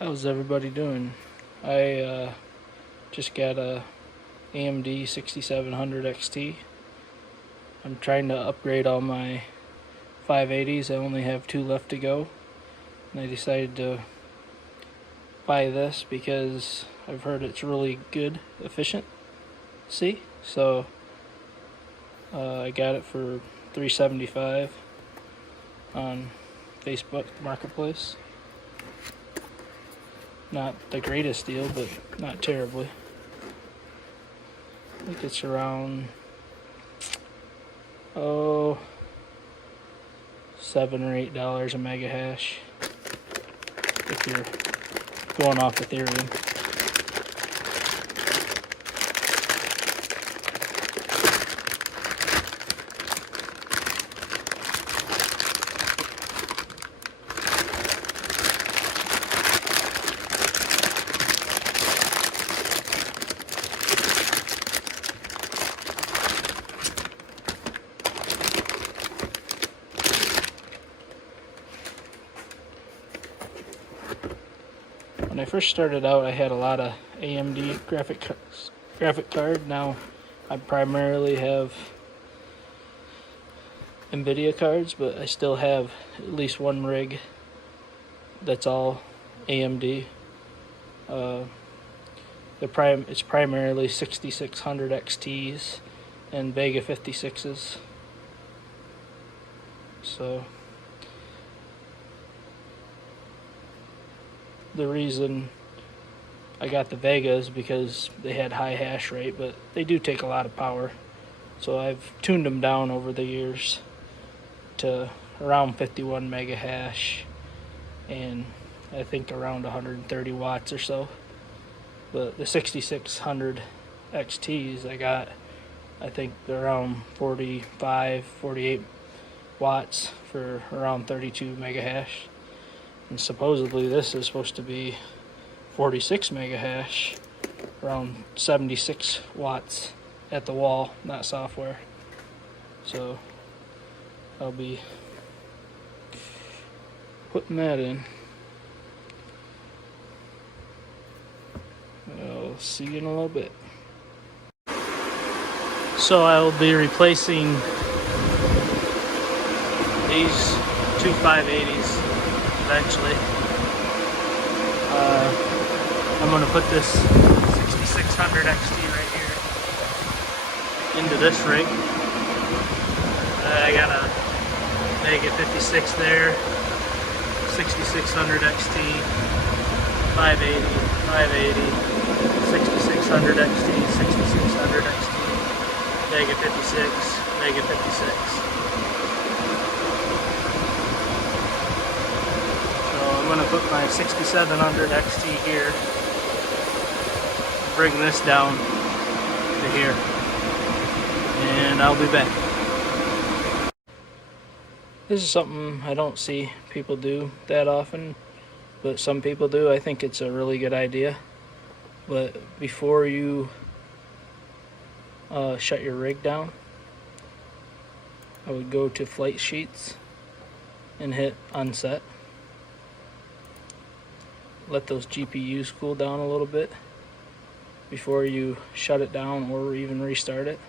How's everybody doing? I just got a AMD 6700 XT. I'm trying to upgrade all my 580s. I only have 2 left to go. And I decided to buy this because I've heard it's really good efficiency. So I got it for $375 on Facebook Marketplace. Not the greatest deal, but not terribly. I think it's around $7 or $8 a mega hash if you're going off Ethereum. When I first started out, I had a lot of AMD graphic card. Now I primarily have NVIDIA cards, but I still have at least one rig that's all AMD. It's primarily 6600 XTs and Vega 56s. So the reason I got the Vega is because they had high hash rate, but they do take a lot of power. So I've tuned them down over the years to around 51 mega hash and I think around 130 watts or so. But the 6600 XTs I think they're around 45, 48 watts for around 32 mega hash. And supposedly this is supposed to be 46 mega hash, around 76 watts at the wall, not software. So I'll be putting that in. I'll see you in a little bit. So I'll be replacing these two 580s eventually. I'm going to put this 6600 XT right here into this rig. I got a Vega 56 there, 6600 XT, 580, 6600 XT, 6600 XT, Vega 56, Vega 56. I'm going to put my 6700 XT here, bring this down to here, and I'll be back. This is something I don't see people do that often, but some people do. I think it's a really good idea. But before you shut your rig down, I would go to flight sheets and hit unset. Let those GPUs cool down a little bit before you shut it down or even restart it.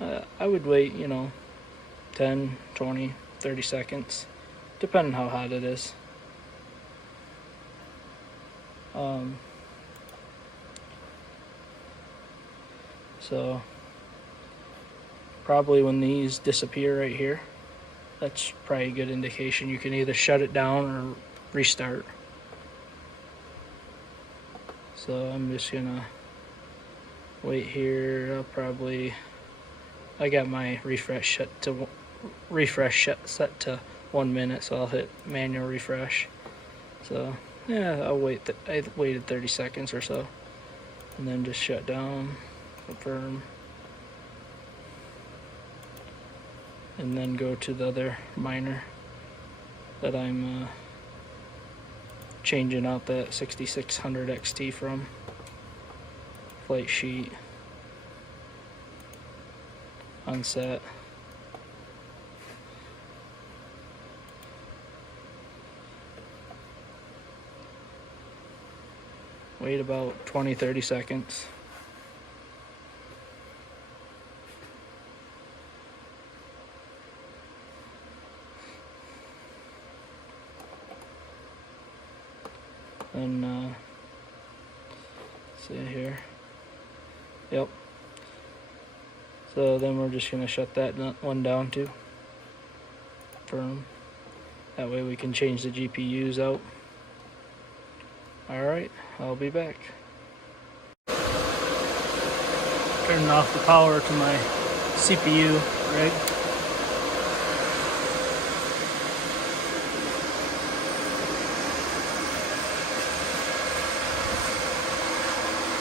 I would wait, 10, 20, 30 seconds, depending how hot it is. So probably when these disappear right here, that's probably a good indication. You can either shut it down or restart. So I'm just gonna wait here. I got my refresh set to 1 minute, so I'll hit manual refresh. So yeah, I waited 30 seconds or so, and then just shut down, confirm, and then go to the other miner that I'm changing out that 6600 XT from. Flight sheet, unset, Wait about 20-30 seconds. And see here. Yep. So then we're just gonna shut that one down too. Firm. That way we can change the GPUs out. Alright, I'll be back. Turning off the power to my CPU rig.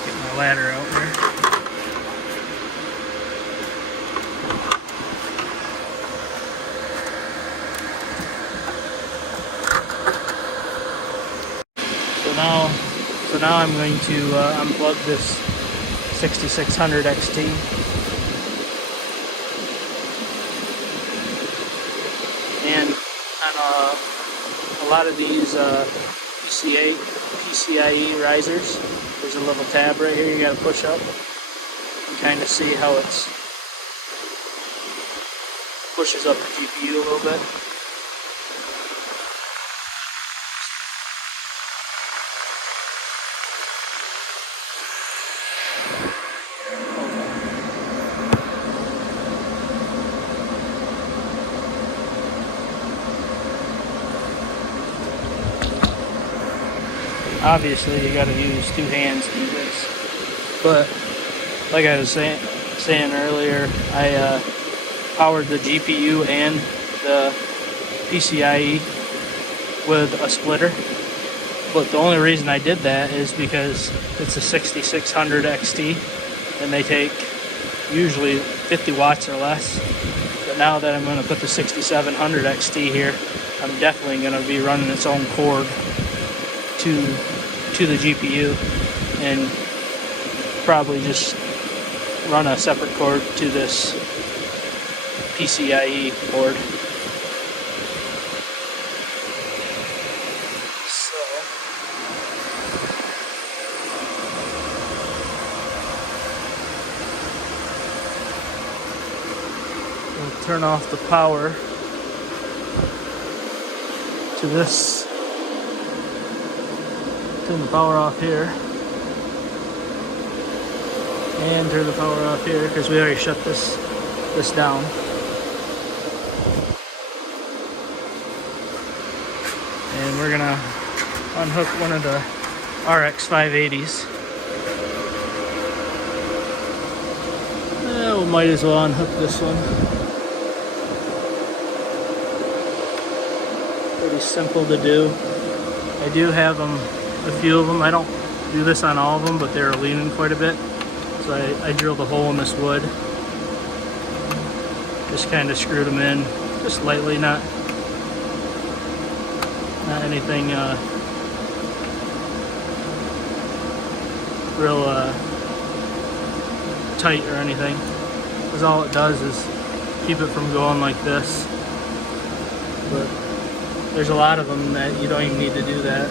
Get my ladder out there. So now I'm going to unplug this 6600 XT. And on a lot of these PCIe risers, there's a little tab right here you got to push up and kind of see how it's pushes up the GPU a little bit. Obviously, you got to use two hands to do this. But like I was saying earlier, I powered the GPU and the PCIe with a splitter. But the only reason I did that is because it's a 6600 XT, and they take usually 50 watts or less. But now that I'm going to put the 6700 XT here, I'm definitely going to be running its own cord to the GPU, and probably just run a separate cord to this PCIe board. So we'll turn off the power to this. Turn the power off here, and turn the power off here because we already shut this down. And we're gonna unhook one of the RX 580s. We might as well unhook this one. Pretty simple to do. I do have them, a few of them. I don't do this on all of them, but they're leaning quite a bit. So I drilled a hole in this wood. Just kind of screwed them in, just lightly, not anything real tight or anything. Because all it does is keep it from going like this. But there's a lot of them that you don't even need to do that.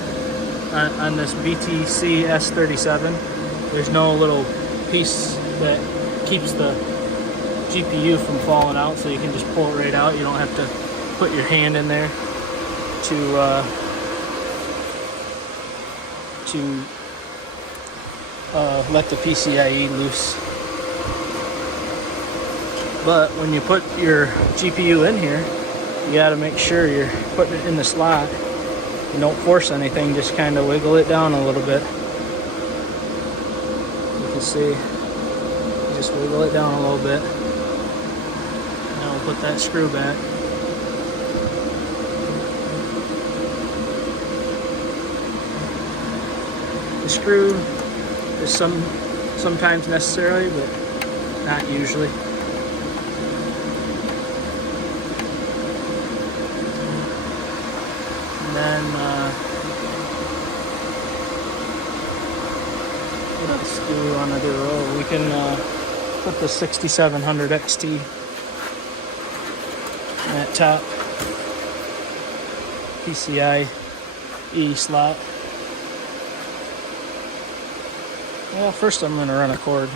On this BTC S37, there's no little piece that keeps the GPU from falling out, so you can just pull it right out. You don't have to put your hand in there to let the PCIe loose. But when you put your GPU in here, you got to make sure you're putting it in the slot. You don't force anything, just kind of wiggle it down a little bit. You can see, you just wiggle it down a little bit. Now we'll put that screw back. The screw is sometimes necessary, but not usually. And then, what else do we want to do? Oh, we can put the 6700 XT in that top PCIe slot. Well, first I'm going to run a cord.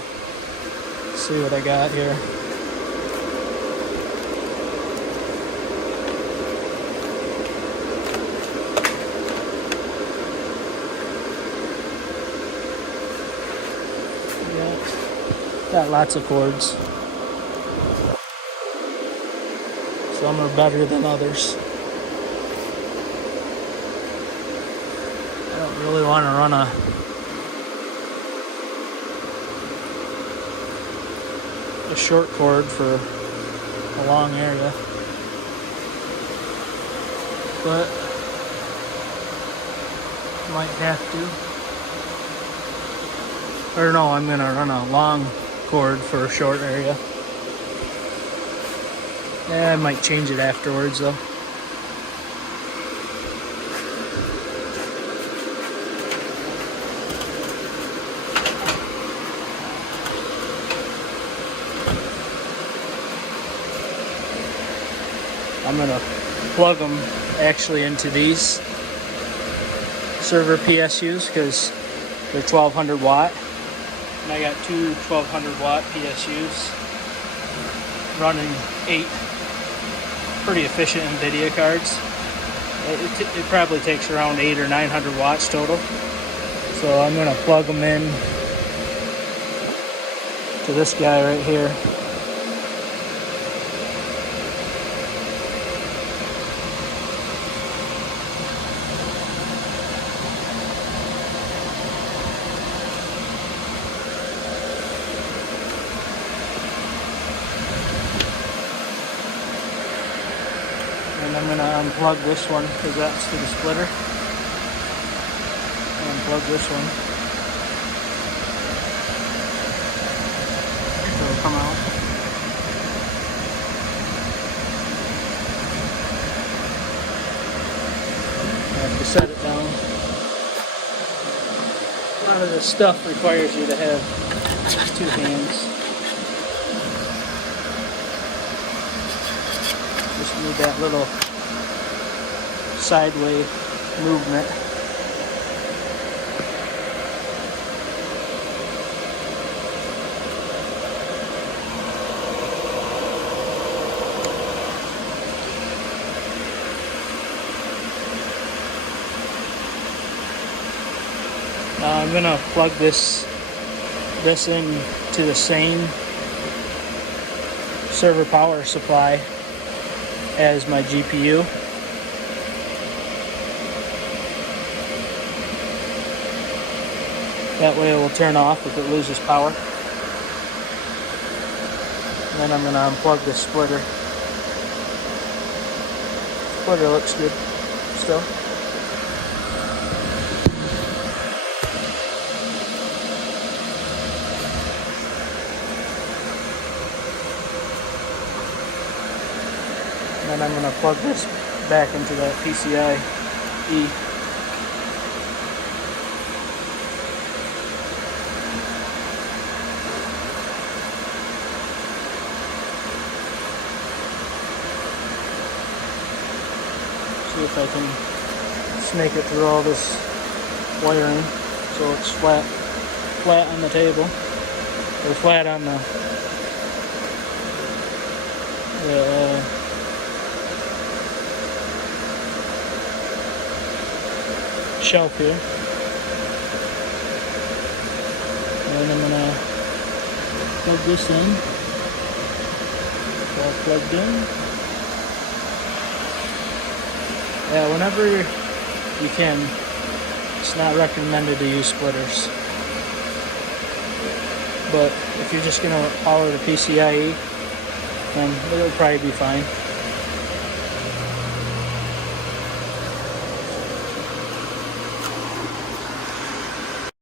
See what I got here. Yeah, got lots of cords. Some are better than others. I don't really want to run a short cord for a long area, but might have to. Or no, I'm gonna run a long cord for a short area. Yeah, I might change it afterwards though. I'm gonna plug them actually into these server PSUs because they're 1200 watt. And I got two 1200 watt PSUs running 8 pretty efficient NVIDIA cards. It probably takes around 800 or 900 watts total. So I'm gonna plug them in to this guy right here. And I'm going to unplug this one because that's to the splitter. Unplug this one. So it'll come out. I have to set it down. A lot of this stuff requires you to have 2 hands. Just need that little sideway movement. Now I'm gonna plug this in to the same server power supply as my GPU. That way it will turn off if it loses power. And then I'm going to unplug this splitter. Splitter looks good still. And then I'm going to plug this back into that PCIe. See if I can snake it through all this wiring so it's flat on the table, or flat on the shelf here. And I'm gonna plug this in. It's all plugged in. Yeah, whenever you can, it's not recommended to use splitters. But if you're just gonna power the PCIe, then it'll probably be fine.